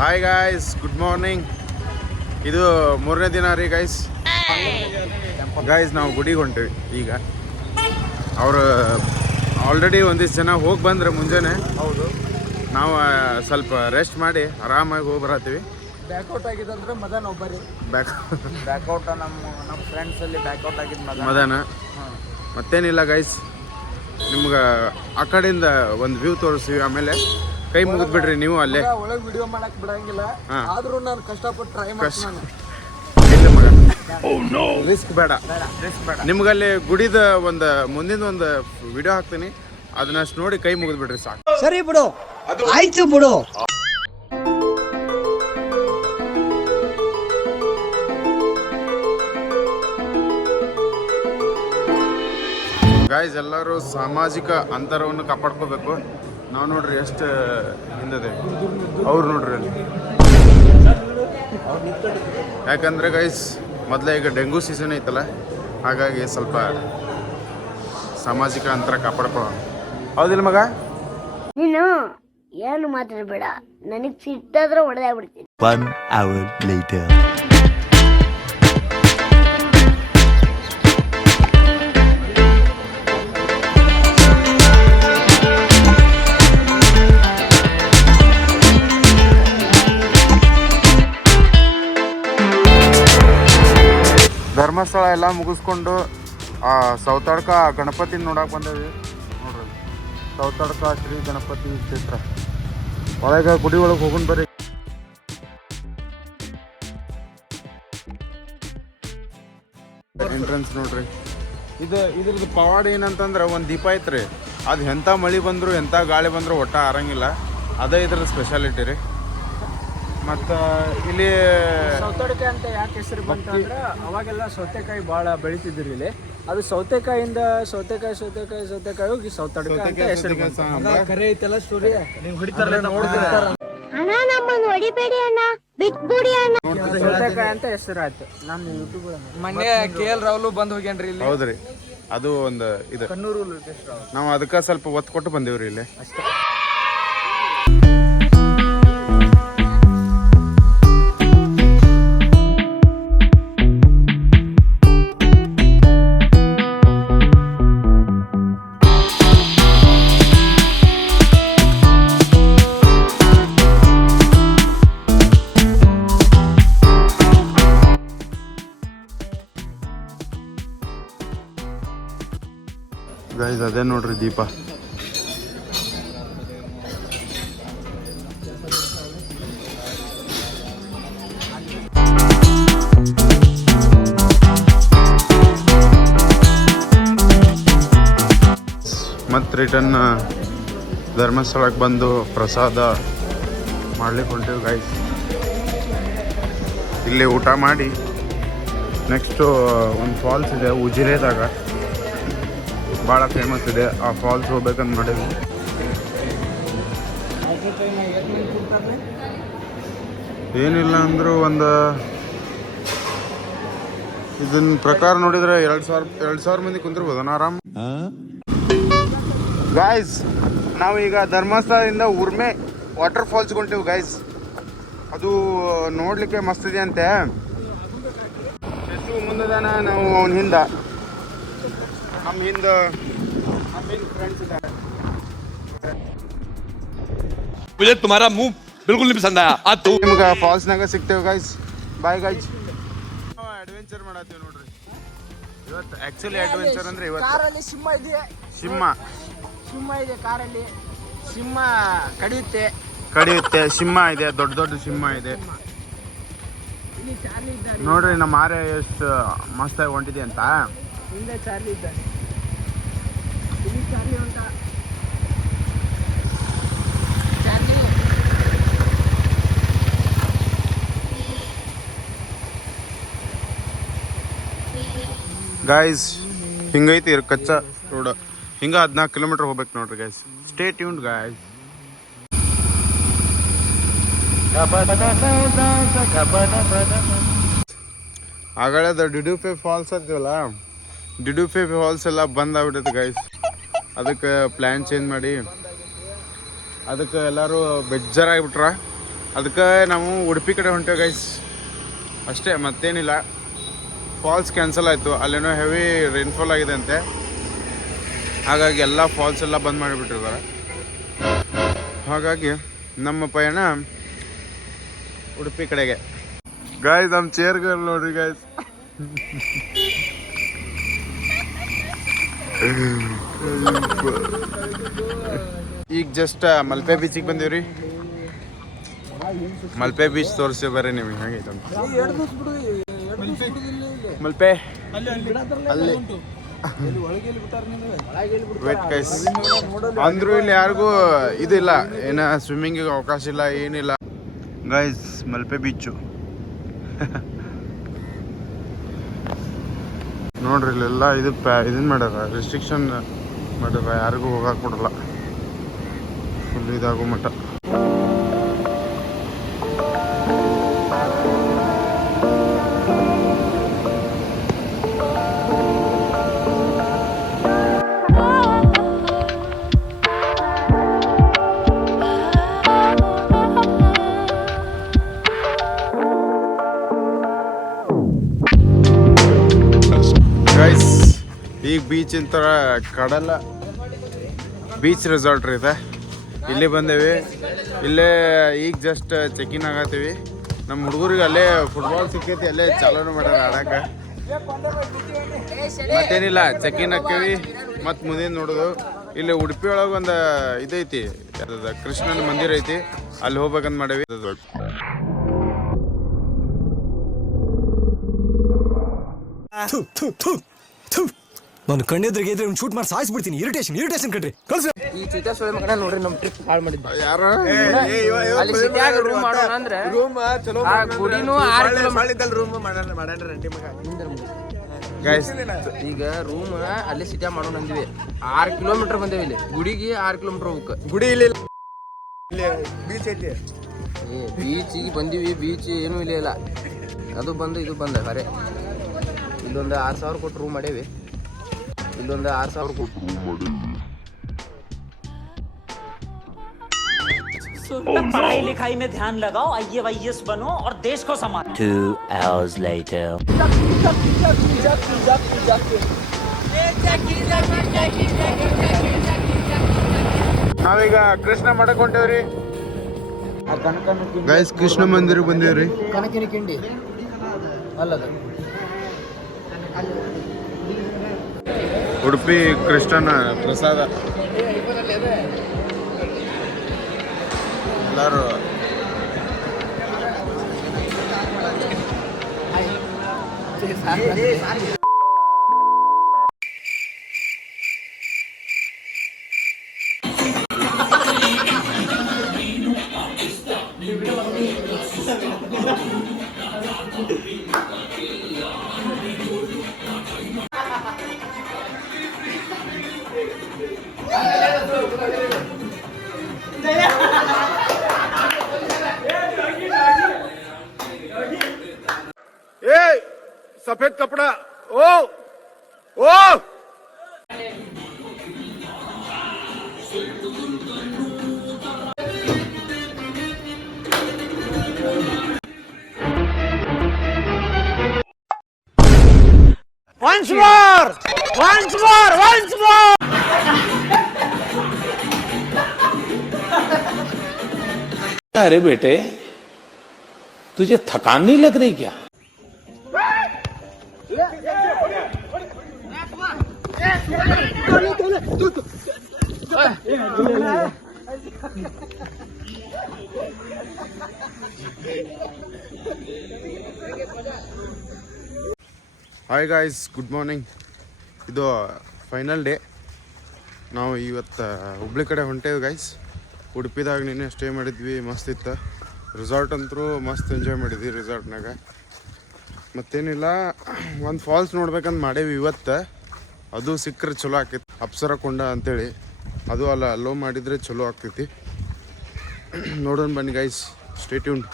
Hi guys, good morning. ಇದು 3ನೇ ದಿನ ರೀ ಗೈಸ್. ನಾವು ಗುಡಿಗೆ ಹೊಂಟಿವಿ ಈಗ. ಅವರು ಆಲ್ರೆಡಿ ಒಂದಿಷ್ಟು ಜನ ಹೋಗಿ ಬಂದ್ರೆ ಮುಂಜಾನೆ. ಹೌದು, ನಾವು ಸ್ವಲ್ಪ ರೆಸ್ಟ್ ಮಾಡಿ ಆರಾಮಾಗಿ ಹೋಗಿ ಬರತ್ತೀವಿ. ಬ್ಯಾಕ್ಔಟ್ ಆಗಿದಂದ್ರೆ ಮದನ್ ಒಬ್ಬರಿ ಬ್ಯಾಕ್ಔಟ್ ನಮ್ಮ ಫ್ರೆಂಡ್ಸ್ ಅಲ್ಲಿ ಬ್ಯಾಕ್ಔಟ್ ಆಗಿದ್ದು ಮದನ. ಮತ್ತೇನಿಲ್ಲ ಗೈಸ್, ನಿಮ್ಗೆ ಆ ಕಡೆಯಿಂದ ಒಂದು ವ್ಯೂ ತೋರಿಸ್ತೀವಿ. ಆಮೇಲೆ ಕೈ ಮುಗಿದ್ಬಿಡ್ರಿ ನೀವು ಅಲ್ಲೇ. ಒಳಗೆ ವಿಡಿಯೋ ಮಾಡಕ್ ಬಿಡಂಗಿಲ್ಲ, ಆದ್ರೂ ನಾನು ಕಷ್ಟಪಟ್ಟು ಟ್ರೈ ಮಾಡ್ತೀನಿ. ರಿಸ್ಕ್ ಬೇಡ. ನಿಮ್ಗಲ್ಲಿ ಗುಡಿದ ಮುಂದಿನ ಒಂದು ವಿಡಿಯೋ ಹಾಕ್ತೀನಿ, ಅದನ್ನಷ್ಟು ನೋಡಿ ಕೈ ಮುಗಿದ್ಬಿಡ್ರಿ ಸಾಕು. ಸರಿ ಬಿಡು, ಆಯ್ತು ಬಿಡು. ಗಾಯ್ಸ್, ಎಲ್ಲರೂ ಸಾಮಾಜಿಕ ಅಂತರವನ್ನು ಕಾಪಾಡ್ಕೋಬೇಕು. ನಾವು ನೋಡ್ರಿ ಎಷ್ಟು ಹಿಂದದೆ, ಅವ್ರು ನೋಡ್ರಿ ಅಲ್ಲಿ. ಯಾಕಂದ್ರೆ ಗೈಸ್, ಮೊದಲೇ ಈಗ ಡೆಂಗು ಸೀಸನ್ ಐತಲ್ಲ, ಹಾಗಾಗಿ ಸ್ವಲ್ಪ ಸಾಮಾಜಿಕ ಅಂತರ ಕಾಪಾಡ್ಕೊಳ್ಳೋಣ. ಹೌದಿಲ್ಲ ಮಗ? ನೀನು ಏನು ಮಾತಾಡಬೇಡ, ನನಗೆ ಸಿಟ್ಟಾದ್ರೆ ಹೊಡೆದಾಗ್ಬಿಡ್ತೀನಿ. 1 hour later. ಧರ್ಮಸ್ಥಳ ಎಲ್ಲ ಮುಗಿಸ್ಕೊಂಡು ಸೌತಾಡ್ಕ ಗಣಪತಿ ನೋಡಕ್ಕೆ ಬಂದೇವಿ. ನೋಡ್ರಿ, ಸೌತಾಡ್ಕ ಶ್ರೀ ಗಣಪತಿ ಕ್ಷೇತ್ರ. ಒಳಗೆ ಗುಡಿ ಒಳಗೆ ಹೋಗೋಣ ಬರ್ರಿ. ಎಂಟ್ರೆನ್ಸ್ ನೋಡ್ರಿ. ಇದ್ರದ್ದು ಪವಾಡ ಏನಂತಂದ್ರೆ ಒಂದು ದೀಪ ಐತ್ರಿ. ಅದು ಎಂಥ ಮಳೆ ಬಂದರೂ ಎಂಥ ಗಾಳಿ ಬಂದರೂ ಒಟ್ಟ ಆರಂಗಿಲ್ಲ. ಅದೇ ಇದ್ರದ್ದು ಸ್ಪೆಷಾಲಿಟಿ ರೀ. ಮತ್ತು ಇಲ್ಲಿ ಸೌತೆಕಾಯಿ ಅಂತ ಯಾಕೆ ಹೆಸರು ಬಂತು ಅಂದ್ರೆ, ಅವಾಗೆಲ್ಲ ಸೌತೆಕಾಯಿ ಭಾಳ ಬೆಳಿತಿದ್ರು ಇಲ್ಲಿ. ಅದು ಸೌತೆಕಾಯಿಂದ ಸೌತೆಕಾಯಿ ಹೋಗಿ ಸೌತಡ್ಕ ಅಂತ ಹೆಸರು ಕರೆ ಐತೆಲ್ಲ ಸ್ಟೋರಿ. ನೀವು ಹಿಡಿತಾರಲ್ಲ, ನೋಡ್ತಿರ್ತಾರ. ಅಣ್ಣ, ನಮ್ಮನ್ನು ಹೊಡಿಬೇಡಿ ಅಣ್ಣ, ಬಿಟ್ಬಿಡಿ ಅಣ್ಣ. ಸೌತೆಕಾಯಿ ಅಂತ ಹೆಸರು ಆಯ್ತು. ನಾನು ಯೂಟ್ಯೂಬ್ ಮೊನ್ನೆ KL ರಾಹುಲ್ ಬಂದು ಹೋಗ್ಯಾನ್ರಿ ಇಲ್ಲಿ. ಹೌದ್ರಿ, ಅದು ಒಂದು ಇದು ಕಣ್ಣೂರು. ನಾವು ಅದಕ್ಕೆ ಸ್ವಲ್ಪ ಒತ್ತು ಕೊಟ್ಟು ಬಂದೇವ್ರಿ ಇಲ್ಲಿ ಅಷ್ಟೇ. ಗೈಸ್, ಅದೇ ನೋಡ್ರಿ ದೀಪ. ಮತ್ತು ರಿಟರ್ನ್ ಧರ್ಮಸ್ಥಳಕ್ಕೆ ಬಂದು ಪ್ರಸಾದ ಮಾಡ್ಲಿಕ್ಕೆ ಹೊಂಟೀವಿ ಗೈಸ್. ಇಲ್ಲಿ ಊಟ ಮಾಡಿ ನೆಕ್ಸ್ಟು ಒಂದು ಫಾಲ್ಸ್ ಇದೆ ಉಜಿರೆದಾಗ, ಭಾಳ ಫೇಮಸ್ ಇದೆ. ಆ ಫಾಲ್ಸ್ ಹೋಗ್ಬೇಕಂತ ಮಾಡೀವಿ. ಏನಿಲ್ಲ ಅಂದರೂ ಒಂದು ಇದನ್ನ ಪ್ರಕಾರ ನೋಡಿದ್ರೆ 2,000 ಮಂದಿ ಕುಂತಿರ್ಬೋದು ಆರಾಮ್. ಗಾಯ್ಸ್, ನಾವೀಗ ಧರ್ಮಸ್ಥಳದಿಂದ ಉರ್ಮೆ ವಾಟರ್ ಫಾಲ್ಸ್ ಕೊಂತೀವಿ ಗೈಸ್. ಅದು ನೋಡ್ಲಿಕ್ಕೆ ಮಸ್ತ್ ಇದೆ ಅಂತೆ. ಎಷ್ಟು ಮುಂದದಾನ, ನಾವು ಅವನ ಹಿಂದೆ ನಮ್ಮ ಹಿಂದೆ ಫ್ರೆಂಡ್ಸ್ ಇದ್ದಾರೆ. मुझे तुम्हारा मुंह बिल्कुल नहीं पसंद आया. आज तू ನಿಮ್ಗೆ ಫಾಲ್ಸ್ನಾಗ ಸಿಗ್ತೇವೆ ಗೈಸ್. Bye guys. ನಾವು ಅಡ್ವೆಂಚರ್ ಮಾಡತ್ತೀವಿ ನೋಡ್ರಿ ಇವತ್ತು. ಆ್ಯಕ್ಚುಲಿ ಅಡ್ವೆಂಚರ್ ಅಂದ್ರೆ ಇವತ್ತು ಕಾರಲ್ಲಿ ಸಿಂಹ ಇದೆ. ಸಿಂಹ ಇದೆ ಕಾರಲ್ಲಿ. ಸಿಂಹ ಕಡಿಯುತ್ತೆ. ಸಿಂಹ ಇದೆ, ದೊಡ್ಡ ದೊಡ್ಡ ಸಿಂಹ ಇದೆ ಇಲ್ಲಿ. ಚಾರ್ಲಿ ಇದ್ದಾನೆ ನೋಡ್ರಿ. ನಮ್ಮ ಆರೆ ಎಷ್ಟು ಮಸ್ತಾಗಿ ಹೊಂಟಿದೆ ಅಂತ. ಹಿಂದೆ ಚಾರ್ಲಿ ಇದ್ದಾನೆ. ಇಲ್ಲಿ ಚಾರ್ಲಿ ಉಂಟ. ಚಾರ್ಲಿ ಗಾಯ್ಸ್, ಹಿಂಗೈತಿ ಕಚ್ಚಾ ರೋಡ್. ಹಿಂಗ 14 ಕಿಲೋಮೀಟರ್ ಹೋಗ್ಬೇಕು ನೋಡ್ರಿ ಗೈಸ್. Stay tuned guys. ಆಗಳದ ಡಿಡುಪೆ ಫಾಲ್ಸ್ ಅಂತೀವಲ್ಲ, ಡಿಡುಪೆ ಫಾಲ್ಸ್ ಎಲ್ಲ ಬಂದಾಗ್ಬಿಟ್ಟೈತೆ ಗೈಸ್. ಅದಕ್ಕೆ ಪ್ಲ್ಯಾನ್ ಚೇಂಜ್ ಮಾಡಿ ಅದಕ್ಕೆ ಎಲ್ಲರೂ ಬೇಜಾರಾಗಿಬಿಟ್ರ. ಅದಕ್ಕೆ ನಾವು ಉಡುಪಿ ಕಡೆ ಹೊಂಟೇವೆ ಗೈಸ್ ಅಷ್ಟೇ, ಮತ್ತೇನಿಲ್ಲ. ಫಾಲ್ಸ್ ಕ್ಯಾನ್ಸಲ್ ಆಯಿತು, ಅಲ್ಲೇನೋ ಹೆವಿ ರೈನ್ಫಾಲ್ ಆಗಿದೆ ಅಂತೆ, ಹಾಗಾಗಿ ಎಲ್ಲ ಫಾಲ್ಸ್ ಎಲ್ಲ ಬಂದ್ ಮಾಡಿಬಿಟ್ಟಿರ್ತಾರೆ. ಹಾಗಾಗಿ ನಮ್ಮ ಪಯಣ ಉಡುಪಿ ಕಡೆಗೆ. ಗಾಯ್ಸ್ ನಮ್ಮ ಚೇರ್ಗಳು ನೋಡ್ರಿ ಗಾಯ್ಸ್. ಈಗ ಜಸ್ಟ್ ಮಲ್ಪೆ ಬೀಚಿಗೆ ಬಂದೀವ್ರಿ. ಮಲ್ಪೆ ಬೀಚ್ ತೋರಿಸಿ ಬರ್ರಿ ನಿಮಗೆ ಹೇಗೈತೆ ಅಂತ. ಮಲ್ಪೆ ಅಲ್ಲಿ ವೆಟ್ ಗೈಸ್. ಅಂದ್ರೂ ಇಲ್ಲಿ ಯಾರಿಗೂ ಇದಿಲ್ಲ, ಏನ ಸ್ವಿಮ್ಮಿಂಗಿಗೆ ಅವಕಾಶ ಇಲ್ಲ, ಏನಿಲ್ಲ ಗೈಸ್. ಮಲ್ಪೆ ಬೀಚು ನೋಡ್ರಿ, ಇಲ್ಲೆಲ್ಲ ಇದನ್ನ ಮಾಡ್ಯಾರ, ರೆಸ್ಟ್ರಿಕ್ಷನ್ ಮಾಡ್ಯಾರ, ಯಾರಿಗೂ ಹೋಗಕ್ಕೆ ಕೊಡಲ್ಲ, ಫುಲ್ ಇದಾಗೋ ಮಟ್ಟ. ಗೈಸ್ ಈಗ ಬೀಚ್ ಇಂತರ ಕಡಲ ಬೀಚ್ ರೆಸಾರ್ಟ್ ರೀ ಇದೆ. ಇಲ್ಲಿ ಬಂದೇವಿ, ಇಲ್ಲೇ ಈಗ ಜಸ್ಟ್ ಚೆಕ್-ಇನ್ ಆಗತ್ತೀವಿ. ನಮ್ಮ ಹುಡುಗರಿಗೆ ಅಲ್ಲೇ ಫುಟ್ಬಾಲ್ ಸಿಕ್ಕೈತಿ, ಅಲ್ಲೇ ಚಾಲೂ ಮಾಡ್ಯಾರ ಆಡಕ್ಕೆ. ಮತ್ತೇನಿಲ್ಲ, ಚೆಕ್-ಇನ್ ಹಾಕೇವಿ. ಮತ್ತು ಮುಂದಿನ ನೋಡೋದು ಇಲ್ಲಿ ಉಡುಪಿ ಒಳಗೆ ಒಂದು ಇದೈತಿ, ಕೃಷ್ಣನ ಮಂದಿರ ಐತಿ, ಅಲ್ಲಿ ಹೋಗ್ಬೇಕಂತ ಮಾಡೇವಿ. ನಾನು ಕಣ್ಣೆದ್ರಿಗೆ ಇದ್ರೆ ಶೂಟ್ ಮಾಡಿ ಸಾಯಿಸ್ಬಿಡ್ತೀನಿ. ಇರಿಟೇಷನ್ ಕಣ್ರಿ. ಕಳ್ಸಿ ಈ ಚಿಕ್ಕ ಸೋಯ ಮಗನ ನೋಡ್ರಿ ನಮ್ಮ ಟ್ರಿಪ್ ಹಾಳು ಮಾಡಿದ್ದ. ಯಾರ ಅಲ್ಲಿ ಸಿಟಿಯಾಗ ರೂಮ್ ಮಾಡೋಣ ಅಂದ್ರೆ ಆ ಗುಡಿನೂ 6 ಕಿಲೋಮೀಟರ್ ರೂಮ್ ಮಾಡ್ಯಾನ ರೆಂಟಿ ಮಗ. ಗೈಸ್ ಈಗ ರೂಮ್ ಅಲ್ಲಿ ಸಿಟಿಯಾಗ ಮಾಡೋಣ ಅಂದ್ವಿ, 6 ಕಿಲೋಮೀಟರ್ ಬಂದೇವಿ. ಇಲ್ಲಿ ಗುಡಿಗೆ 6 ಕಿಲೋಮೀಟರ್ ಹೋಗ್ಬೇಕು. ಗುಡಿ ಇಲ್ಲಿ ಬೀಚ್ ಐತಿ. ಬೀಚಿಗೆ ಬಂದೀವಿ, ಬೀಚ್ ಏನೂ ಇಲ್ಲ. ಅದು ಬಂದು ಇದು ಬಂದ ಬರೇ. ಇಲ್ಲೊಂದು 6,000 ಕೊಟ್ಟು ರೂಮ್ ಮಾಡೇವಿ, ಇಲ್ಲೊಂದು 6,000 ಕೊಟ್ಟು ರೂಮ್ ಮಾಡೇವಿ. पढ़ाई लिखाई में ध्यान लगाओ, IAS बनो और देश को संभालो. 2 hours later. ನಾವೀಗ ಕೃಷ್ಣ ಮಠಕ್ಕೆ ಹೊಂಟೇವ್ರಿ ಗೈಸ್. ಕೃಷ್ಣ ಮಂದಿರ ಬಂದೇವ್ರಿ. ಕನಕಿನ ಕಿಂಡಿ ಅಲ್ಲದ ಉಡುಪಿ ಕೃಷ್ಣನ ಪ್ರಸಾದ. ಎಲ್ಲರೂ सफेद कपड़ा ओ ओ Once more! अरे बेटे तुझे थकान नहीं लग रही क्या? Hi guys, good morning. ಇದು ಫೈನಲ್ ಡೇ. ನಾವು ಇವತ್ತು ಹುಬ್ಳಿ ಕಡೆ ಹೊಂಟೇವಿ ಗೈಸ್. ಉಡುಪಿದಾಗ ನಿನ್ನೆ ಸ್ಟೇ ಮಾಡಿದ್ವಿ, ಮಸ್ತ್ ಇತ್ತು. ರೆಸಾರ್ಟ್ ಅಂತೂ ಮಸ್ತ್ ಎಂಜಾಯ್ ಮಾಡಿದ್ವಿ ರೆಸಾರ್ಟ್ನಾಗ. ಮತ್ತೇನಿಲ್ಲ, ಒಂದು ಫಾಲ್ಸ್ ನೋಡ್ಬೇಕಂತ ಮಾಡೇವಿ ಇವತ್ತು. ಅದು ಸಿಕ್ಕರೆ ಚಲೋ ಆಕೈತಿ, ಅಪ್ಸರ ಕೊಂಡ ಅಂತೇಳಿ. ಅದು ಅಲ್ಲೋ ಮಾಡಿದರೆ ಚಲೋ ಆಗ್ತೈತಿ. ನೋಡೋಣ ಬನ್ನಿ ಗೈಸ್, ಸ್ಟೇ ಟ್ಯೂನ್.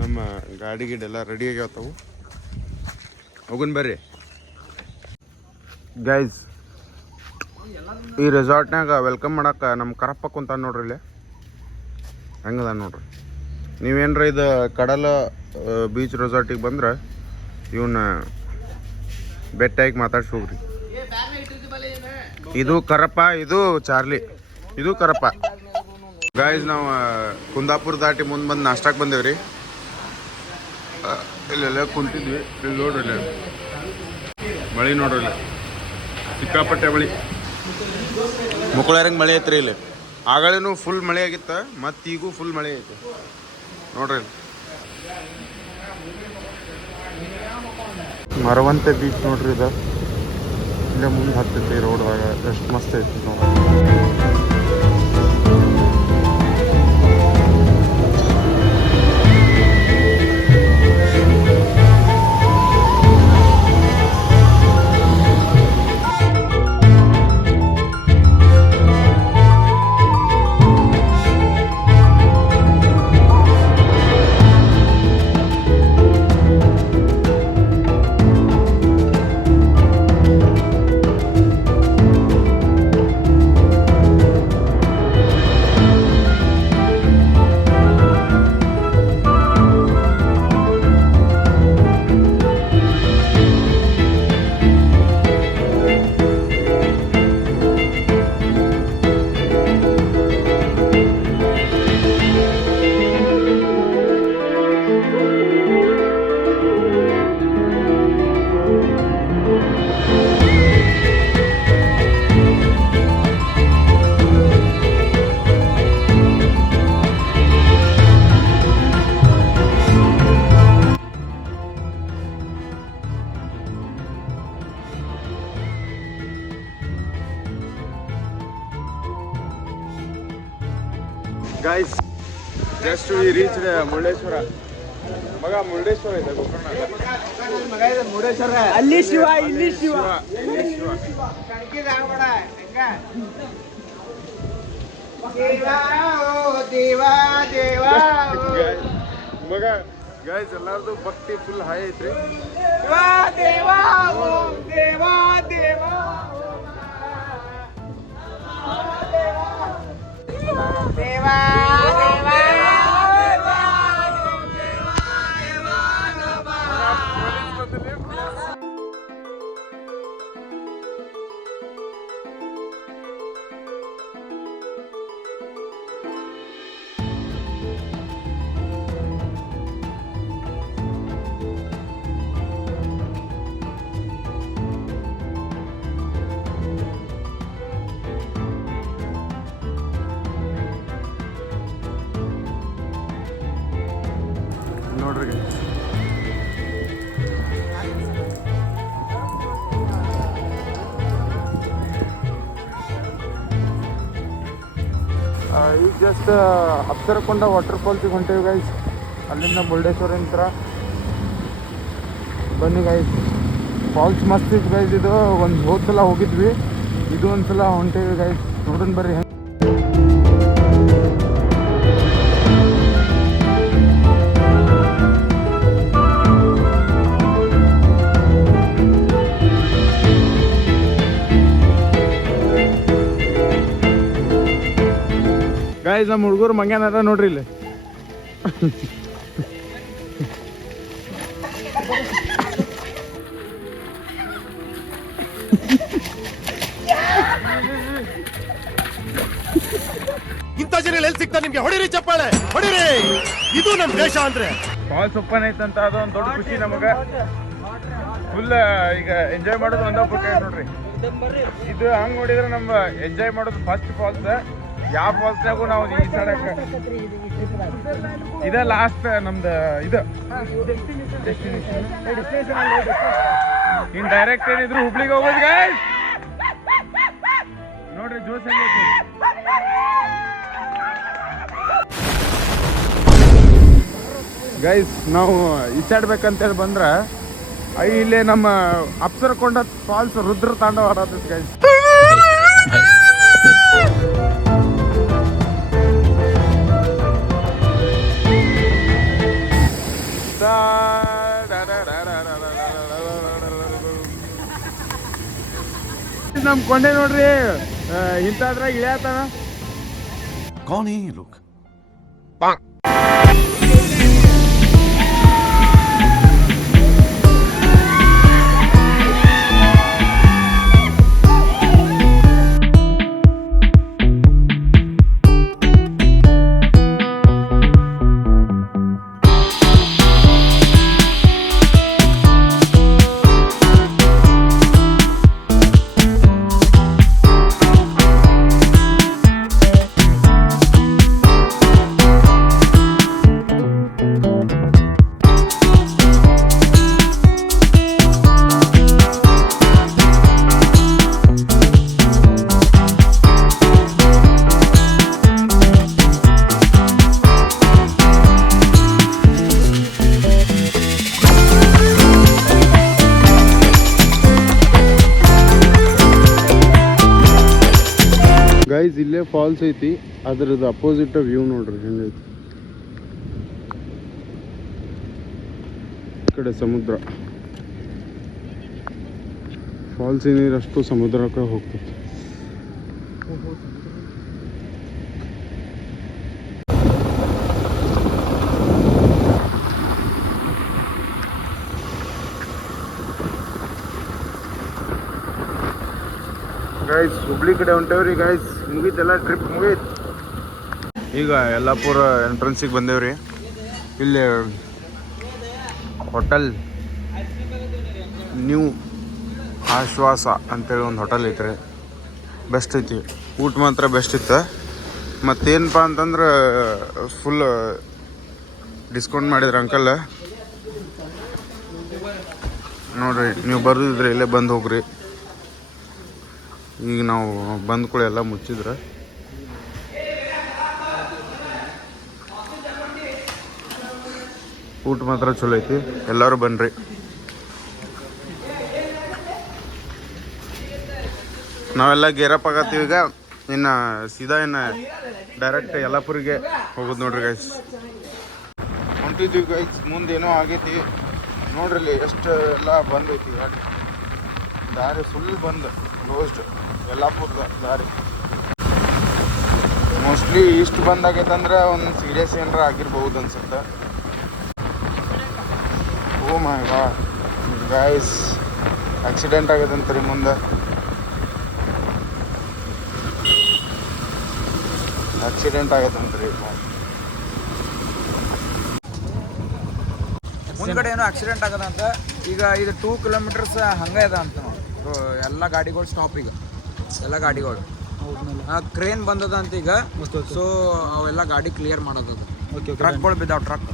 ನಮ್ಮ ಗಾಡಿ ಗಿಡೆಲ್ಲ ರೆಡಿ ಆಗ್ಯಾವತ್ತವು, ಹೋಗೋಣ ಬರ್ರಿ ಗೈಸ್. ಈ ರೆಸಾರ್ಟ್ನಾಗ ವೆಲ್ಕಮ್ ಮಾಡಕ್ಕೆ ನಮ್ಮ ಕರಪ್ಪ ಕುಂತ ನೋಡ್ರಿ, ಇಲ್ಲಿ ಹೆಂಗದ ನೋಡ್ರಿ. ನೀವೇನ್ರ ಇದು ಕಡಲ ಬೀಚ್ ರೆಸಾರ್ಟಿಗೆ ಬಂದ್ರೆ ಇವನ್ನ ಬೆಟ್ಟಾಗಿ ಮಾತಾಡ್ಸಿ ಹೋಗ್ರಿ. ಇದು ಕರಪ್ಪ, ಇದು ಚಾರ್ಲಿ, ಇದು ಕರಪ್ಪ. ಗಾಯ್ಸ್ ನಾವು ಕುಂದಾಪುರ ದಾಟಿ ಮುಂದೆ ಬಂದು ನಾಷ್ಟಕ್ಕೆ ಬಂದೇವ್ರಿ. ಇಲ್ಲೆಲ್ಲ ಕುಂತಿದ್ವಿ. ಇಲ್ಲಿ ನೋಡ್ರಿ ಮಳೆ ನೋಡ್ರಿ, ಸಿಕ್ಕಾಪಟ್ಟೆ ಮಳೆ, ಮುಕ್ಕಳರಂಗೆ ಮಳೆ ಐತ್ರಿ ಇಲ್ಲಿ. ಆಗಳೇನು ಫುಲ್ ಮಳೆ ಆಗಿತ್ತ, ಮತ್ತು ಈಗೂ ಫುಲ್ ಮಳೆ ಐತೆ ನೋಡ್ರಿ. ಮರವಂತೆ ಬೀಚ್ ನೋಡ್ರಿ ಇದು. ಇಲ್ಲೇ ಮುಂದೆ ಹತ್ತೈತಿ ರೋಡ್ದಾಗ, ಎಷ್ಟು ಮಸ್ತ್ ಐತಿ ನೋಡ್ರಿ. Guys, just we reached Murudeshwar. ಮಗ ಮುರುಡೇಶ್ವರ ಇದೆ ಗೋಕರ್ಣ. ಅಲ್ಲಿ ಶಿವ, ಇಲ್ಲಿ ಶಿವ. ಮಗ ಗೈಸ್ ಎಲ್ಲಾರ್ದು ಭಕ್ತಿ ಫುಲ್ ಹೈ ಐತ್ರಿ. ನೋಡ್ರಿ guys. ಈಗ ಜಸ್ಟ್ ಅಪ್ಸರಕೊಂಡ ವಾಟರ್ ಫಾಲ್ಸಿಗೆ ಹೊಂಟೇವಿ ಗೈಸ್. ಅಲ್ಲಿಂದ ಮುರುಡೇಶ್ವರ ನಂತರ ಬನ್ನಿ ಗೈಸ್. ಫಾಲ್ಸ್ ಮಸ್ತ್ ಇತ್ತು ಗೈಸ್. ಇದು ಒಂದು ಹೋದ ಸಲ ಹೋಗಿದ್ವಿ, ಇದು ಒಂದ್ಸಲ ಹೊಂಟೇವಿ ಗೈಸ್. ನೋಡೋಣ ಬರ್ರಿ. ಗೈಸ್ ನಮ್ಮ ಹುಡುಗರು ಮಂಗ್ಯಾನ ಅದ ನೋಡ್ರಿ ಇಲ್ಲಿ. ಇಂಥ ಜನ ಎಲ್ಲಿ ಸಿಗ್ತಾರೆ ನಿಮ್ಗೆ? ಹೊಡಿರಿ ಚಪ್ಪಾಳೆ, ಹೊಡಿರಿ. ಇದು ನಮ್ ದೇಶ ಅಂದ್ರೆ. ಫಾಲ್ಸ್ ಓಪನ್ ಐತಂತ ಅದೊಂದು ದೊಡ್ಡ ಖುಷಿ ನಮಗ. ಫುಲ್ ಈಗ ಎಂಜಾಯ್ ಮಾಡೋದು ಒಂದೊಬ್ಬ ನೋಡ್ರಿ. ಇದು ಹಂಗ್ ನೋಡಿದ್ರೆ ನಮ್ಮ ಎಂಜಾಯ್ ಮಾಡೋದು ಫಸ್ಟ್ ಫಾಲ್ಸ್. ಯಾವ ಫಾಲ್ಸ್ನಾಗೂ ನಾವು ಈಸಾಡಕ ಇದ ಲಾಸ್ಟ್ ನಮ್ದು ಇದು ಡೆಸ್ಟಿನೇಷನ್. ಇನ್ ಡೈರೆಕ್ಟ್ ಏನಿದ್ರು ಹುಬ್ಳಿಗೆ ಹೋಗೋದು ಗೈಸ್. ನೋಡ್ರಿ ಜೋಸ್ ಆಗೈತಿ. ಗೈಸ್ ನಾವು ಈಸಾಡ್ಬೇಕಂತೇಳಿ ಬಂದ್ರೆ ಇಲ್ಲೇ ನಮ್ಮ ಅಪ್ಸರಕೊಂಡ ಫಾಲ್ಸ್ ರುದ್ರ ತಾಂಡವ ಆಡತೈತಿ ಗೈಸ್. ನಮ್ ಕೊಂಡೆ ನೋಡ್ರಿ ಇಂಥದ್ರಾಗ ಇಳಿಯತಾನ. कौन है ये लोग? ಗೈಸ್ ಇಲ್ಲೇ ಫಾಲ್ಸ್ ಐತಿ, ಅದ್ರದ್ದು ಅಪೋಸಿಟ್ ವ್ಯೂ ನೋಡ್ರಿ ಹೆಂಗೈತಿ. ಈ ಕಡೆ ಸಮುದ್ರ, ಫಾಲ್ಸ್ ನೀರಷ್ಟು ಸಮುದ್ರಕ್ಕೆ ಹೋಗ್ತೈತಿ. ಗೈಸ್ ಹುಬ್ಳಿ ಕಡೆ ಹೊಂಟೇವ್ರಿ ಗೈಸ್. ಮುಗೀತೆಲ್ಲ, ಟ್ರಿಪ್ ಮುಗೀತು. ಈಗ ಯಲ್ಲಾಪುರ ಎಂಟ್ರೆನ್ಸಿಗೆ ಬಂದೇವ್ರಿ. ಇಲ್ಲಿ ಹೋಟೆಲ್ ನ್ಯೂ ಆಶ್ವಾಸ ಅಂತೇಳಿ ಒಂದು ಹೋಟೆಲ್ ಐತ್ರಿ. ಬೆಸ್ಟ್ ಐತಿ, ಊಟ ಮಾತ್ರ ಬೆಸ್ಟ್ ಇತ್ತು. ಮತ್ತೇನಪ್ಪ ಅಂತಂದ್ರೆ ಫುಲ್ ಡಿಸ್ಕೌಂಟ್ ಮಾಡಿದ್ರು ಅಂಕಲ್. ನೋಡ್ರಿ, ನೀವು ಬರ್ದಿದ್ರಿ ಇಲ್ಲೇ ಬಂದು ಹೋಗ್ರಿ. ಈಗ ನಾವು ಬಂದ ಕೂಡ ಎಲ್ಲ ಮುಚ್ಚಿದ್ರೆ. ಊಟ ಮಾತ್ರ ಚಲೋ ಐತಿ, ಎಲ್ಲರೂ ಬನ್ನಿರಿ. ನಾವೆಲ್ಲ ಗೇರಪ್ ಆಗತ್ತೀವಿ ಈಗ. ಇನ್ನು ಸೀದಾ ಡೈರೆಕ್ಟ್ ಯಲ್ಲಾಪುರಿಗೆ ಹೋಗೋದು ನೋಡ್ರಿ ಗೈಸ್. ಹೊಂಟಿದ್ವಿ ಗೈಸ್, ಮುಂದೇನೋ ಆಗೈತಿ ನೋಡ್ರಿ. ಇಲ್ಲಿ ಎಷ್ಟು ಎಲ್ಲ ಬಂದೈತಿ ಗಾಡಿ, ದಾರಿ ಫುಲ್ ಬಂದು ಕ್ಲೋಸ್ಡ್. ಯಲ್ಲಾಪುರದ ದಾರಿ ಮೋಸ್ಟ್ಲಿ ಇಷ್ಟು ಬಂದಾಗೈತಂದ್ರೆ ಒಂದು ಸೀರಿಯಸ್ ಏನಾರ ಆಗಿರ್ಬೋದು ಅನ್ಸುತ್ತೆ. ಓ ಮೈ ಗಾಡ್ ಗೈಸ್, ಆಕ್ಸಿಡೆಂಟ್ ಆಗೈತಂತ್ರಿ ಮುಂದೆ. ಆಕ್ಸಿಡೆಂಟ್ ಆಗೈತಂತ್ರಿ. ಮುಂದ್ಗಡೆ ಏನೋ ಆಕ್ಸಿಡೆಂಟ್ ಆಗದಂತ. ಈಗ ಇದು 2 ಕಿಲೋಮೀಟರ್ಸ್ ಹಂಗೆ ಇದೆ ಅಂತ ನೋಡಿ. ಎಲ್ಲ ಗಾಡಿಗಳು ಸ್ಟಾಪ್, ಈಗ ಎಲ್ಲ ಗಾಡಿಗಳು ಕ್ರೇನ್ ಬಂದದ ಅಂತ ಈಗ. ಸೊ ಅವೆಲ್ಲ ಗಾಡಿ ಕ್ಲಿಯರ್ ಮಾಡೋದು. ಟ್ರಕ್ಗಳು ಬಿದ್ದಾವ, ಟ್ರಕ್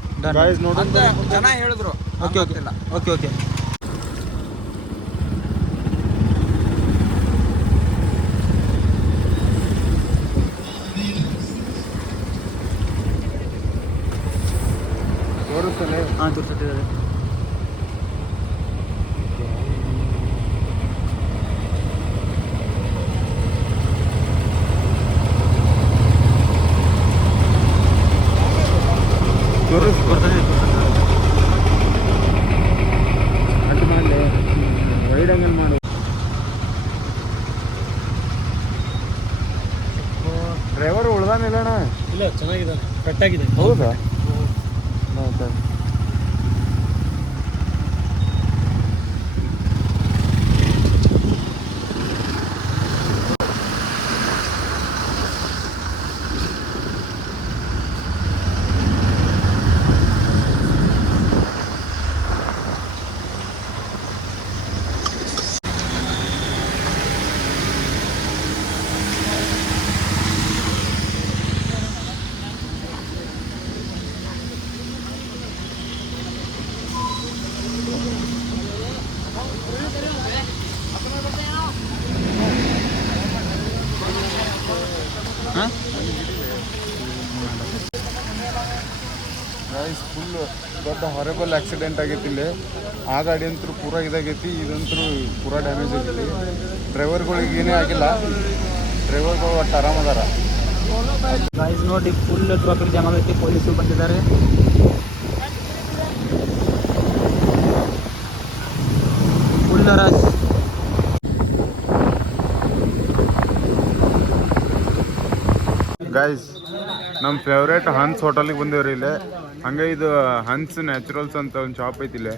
ಅಂತ ಜನ ಹೇಳಿದ್ರು. ಓಕೆ ಓಕೆ ಓಕೆ ಓಕೆ ತೋರಿಸ್ತಲೇ. ಹಾಂ, ತೋರಿಸ್ತಿದ್ದಾರೆ. ಅಡ್ಡ ಮಾಡಲಿ, ವೈಡ್ ಆಂಗಲ್ ಮಾಡು. ಡ್ರೈವರ್ ಉಳ್ದಾನಿಲ್ಲಣ್ಣ? ಇಲ್ಲ, ಚೆನ್ನಾಗಿದೆ, ಕಟ್ಟಾಗಿದೆ. ಹೌದಾ? ಗೈಸ್ ಫುಲ್ ದೊಡ್ಡ ಹಾರೆಬಲ್ ಆಕ್ಸಿಡೆಂಟ್ ಆಗೈತಿ ಇಲ್ಲಿ. ಆ ಗಾಡಿ ಅಂತೂ ಪೂರಾ ಇದಾಗೈತಿ, ಇದಂತೂ ಪೂರಾ ಡ್ಯಾಮೇಜ್ ಆಗೈತಿ. ಡ್ರೈವರ್ಗಳಿಗೆ ಏನೇ ಆಗಿಲ್ಲ, ಡ್ರೈವರ್ಗಳು ಒಟ್ಟು ಆರಾಮದಾರ. ಗೈಸ್ ನೋಡಿ, ಫುಲ್ ಟ್ರಾಫಿಕ್ ಜಾಮ್ ಆಗೈತಿ. ಪೊಲೀಸರು ಬಂದಿದ್ದಾರೆ. Full rush. ಗೈಸ್ ನಮ್ಮ ಫೇವ್ರೇಟ್ ಹನ್ಸ್ ಹೋಟೆಲಿಗೆ ಬಂದೇವ್ರಿ ಇಲ್ಲಿ. ಹಂಗೆ ಇದು ಹನ್ಸ್ ನ್ಯಾಚುರಲ್ಸ್ ಅಂತ ಒಂದು ಶಾಪ್ ಐತಿ ಇಲ್ಲಿ.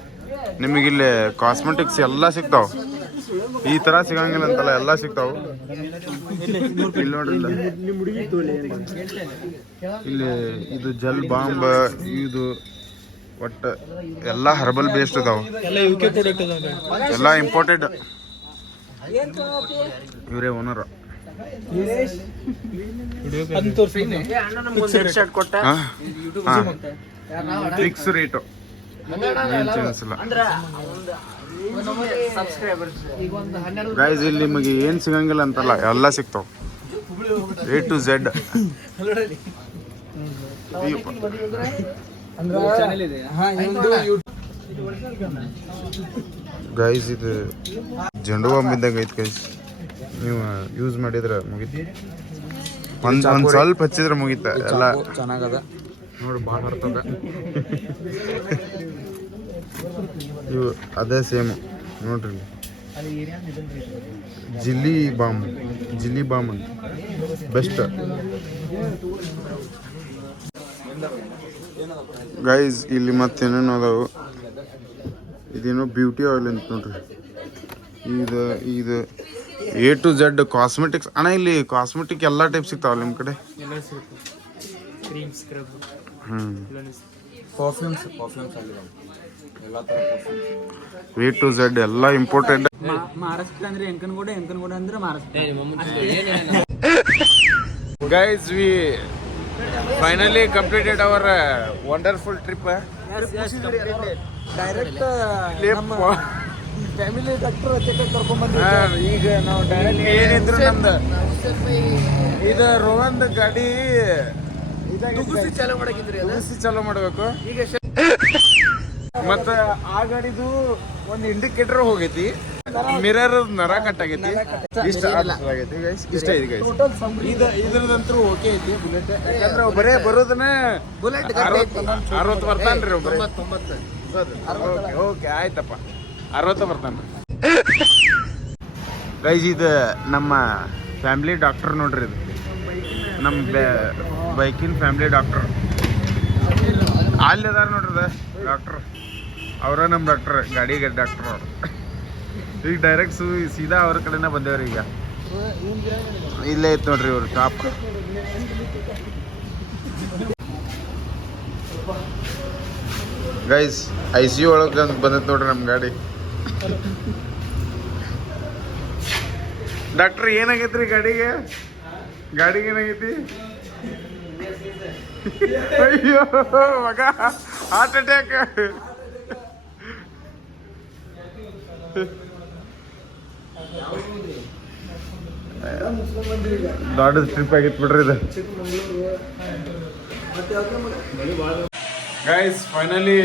ನಿಮಗಿಲ್ಲಿ ಕಾಸ್ಮೆಟಿಕ್ಸ್ ಎಲ್ಲ ಸಿಗ್ತಾವ. ಈ ಥರ ಸಿಗಂಗಿಲ್ಲ ಅಂತಲ್ಲ, ಎಲ್ಲ ಸಿಗ್ತಾವ ಇಲ್ಲಿ ನೋಡ್ರಿ. ಇಲ್ಲಿ ಇದು ಜಲ್ ಬಾಂಬ್, ಇದು ಒಟ್ಟು ಎಲ್ಲ ಹರ್ಬಲ್ ಬೇಸ್ಡ್ ಅದಾವ, ಎಲ್ಲ ಇಂಪೋರ್ಟೆಡ್. ಇವರೇ ಓನರ್. ಫಿಕ್ಸ್ ರೇಟು, ಏನು ಚೇಂಜಸ್ ಇಲ್ಲ ಗೈಸ್. ಇಲ್ಲಿ ನಿಮಗೆ ಏನು ಸಿಗಂಗಿಲ್ಲ ಅಂತಲ್ಲ, ಎಲ್ಲ ಸಿಗ್ತಾವ A to Z. ಗೈಸ್ ಇದು ಜಂಡು ಬಾಂಬ್ ಇದ್ದಾಗ ಐತೆ ಗೈಸ್, ನೀವು ಯೂಸ್ ಮಾಡಿದ್ರೆ ಮುಗಿತು. ಒಂದ್ ಸ್ವಲ್ಪ ಹಚ್ಚಿದ್ರೆ ಮುಗೀತ ಎಲ್ಲ. ಚೆನ್ನಾಗದ ನೋಡಿ, ಭಾಳ ಹರ್ತದ. ಇವು ಅದೇ ಸೇಮ್ ನೋಡ್ರಿ, ಜಿಲ್ಲಿ ಬಾಮ್ ಅಂತ ಬೆಸ್ಟ್ ಗೈಸ್. ಇಲ್ಲಿ ಮತ್ತೇನೇನು ಅದಾವು, ಇದೇನೋ ಬ್ಯೂಟಿ ಆಯಿಲ್ ಅಂತ ನೋಡ್ರಿ. ಇದು A to Z ಕಾಸ್ಮೆಟಿಕ್ಸ್ ಅಣ್ಣ. ಇಲ್ಲಿ ಕಾಸ್ಮೆಟಿಕ್ ಎಲ್ಲ ಟೈಪ್ ಸಿಗ್ತಾವಲ್ಲ ನಿಮ್ಮ ಕಡೆ? A to Z ಎಲ್ಲ ಇಂಪೋರ್ಟೆಡ್. ಮಹಾರಾಷ್ಟ್ರ ಅಂದ್ರೆ ಎಂಕನಗೂಡ ಅಂದ್ರೆ Maharashtra. Guys, we finally completed our wonderful trip. Direct family doctor ಕರ್ಕೊಂಡ್ಬಂದ್ರಿ. ಈಗ ನಾವು ಡೈರೆಕ್ಟ್ ಏನಿದ್ರು ನಮ್ದು ಇದು ರೋಹನ್ ಗಾಡಿ ಚಾಲೂ ಮಾಡಬೇಕು. ಮತ್ತ ಆ ಗಾಡಿದು ಒಂದು ಇಂಡಿಕೇಟರ್ ಹೋಗೈತಿ, ಮಿರರ್ ನರ ಕಟ್ ಆಗೈತಿ. ಇಷ್ಟ ಆಗೈತಿ ಗೈಸ್, ಇಷ್ಟ ಐತಿ ಗೈಸ್. ಇದ್ರದಂತೂ ಓಕೆ ಐತಿ ಬುಲೆಟ್. ಯಾಕಂದ್ರೆ ಬರೇ ಬರೋದನ್ನ ಬುಲೆಟ್ 60 ಬರ್ತಾನ್ರಿ ಒಬ್ಬರೇ. ಓಕೆ ಆಯ್ತಪ್ಪ, 60 ಬರ್ತಾನ್ರಿ ಗೈಸ್. ಇದು ನಮ್ಮ ಫ್ಯಾಮಿಲಿ ಡಾಕ್ಟರ್ ನೋಡ್ರಿ, ಇದು ನಮ್ಮ ಬೈಕಿನ ಫ್ಯಾಮಿಲಿ ಡಾಕ್ಟರ್. ಅಲ್ಲಿ ಅದಾರ ನೋಡ್ರಿ ಡಾಕ್ಟರ್, ಅವರ ನಮ್ಮ ಡಾಕ್ಟರ್, ಗಾಡಿಗೆ ಡಾಕ್ಟರ್ ಅವ್ರು. ಈಗ ಡೈರೆಕ್ಟ್ ಸೀದಾ ಅವ್ರ ಕಡೆನ ಬಂದೇವ್ರಿ. ಈಗ ಇಲ್ಲೇ ಐತೆ ನೋಡ್ರಿ ಇವ್ರ ಶಾಪ್. ಗೈಸ್ ICU ಒಳಗೆ ಬಂದೈತೆ ನೋಡ್ರಿ ನಮ್ಮ ಗಾಡಿ. ಡಾಕ್ಟರ್ ಏನಾಗೈತ್ರಿ ಗಾಡಿಗೆ ಏನಾಗೈತಿ? ಅಯ್ಯೋ ಮಗ, ಹಾರ್ಟ್ ಅಟ್ಯಾಕ್. ದೊಡ್ಡ ಟ್ರಿಪ್ ಆಗಿತ್ತು ಬಿಡ್ರಿ ಇದು. ಗೈಸ್ ಫೈನಲಿ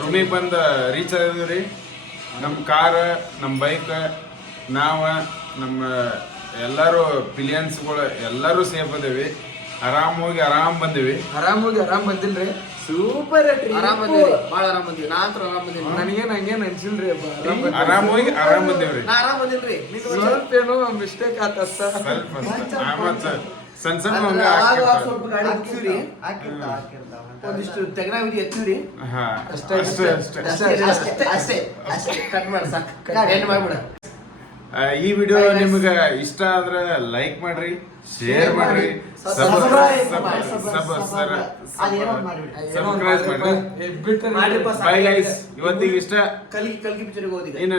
ರೂಮಿಗೆ ಬಂದು ರೀಚ್ ಆಗಿದ್ವಿ ರೀ. ನಮ್ಮ ಕಾರ್, ನಮ್ಮ ಬೈಕ್, ನಮ್ಮ ಎಲ್ಲರೂ ಪಿಲಿಯನ್ಸ್ಗಳು ಎಲ್ಲರೂ ಸೇಫ್ ಅದೇವಿ. ಆರಾಮ್ ಬಂದೇವಿ. ಆರಾಮ್ ಬಂದಿಲ್ರಿ, ಸೂಪರ್ ಆರಾಮ್ ಬಂದಿವಿ, ಭಾಳ ಆರಾಮ್ ಬಂದಿವಿ. ನಾನಂತೂ ಆರಾಮ್ ಬಂದಿವಿ, ನನಗೇನು ಹಂಗೇನು ಅನ್ಸಿಲ್ರಿ. ಆರಾಮ್ ಬಂದೇವ್ರಿ. ನಾ ಆರಾಮ್ ಬಂದಿಲ್ರಿ, ಸ್ವಲ್ಪ ಏನೋ ಮಿಸ್ಟೇಕ್ ಆತ. ಸಣ್ಣ ಒಂದಿಷ್ಟು ತೆಗನಾವಿಧಿ ಎತ್ತಿವ್ರಿ. ಈ ವಿಡಿಯೋ ನಿಮ್ಗೆ ಇಷ್ಟ ಆದ್ರೆ ಲೈಕ್ ಮಾಡ್ರಿ, ಶೇರ್ ಮಾಡ್ರಿ, ಸಬ್ಸ್ಕ್ರೈಬ್ ಮಾಡ್ರಿ. ಬೈ ಗೈಸ್, ಇವತ್ತಿಗೆ ಇಷ್ಟ. ಕಲ್ಗಿ ಪಿಕ್ಚರ್ಗೆ ಹೋದಿದೆ. ಇನ್ನು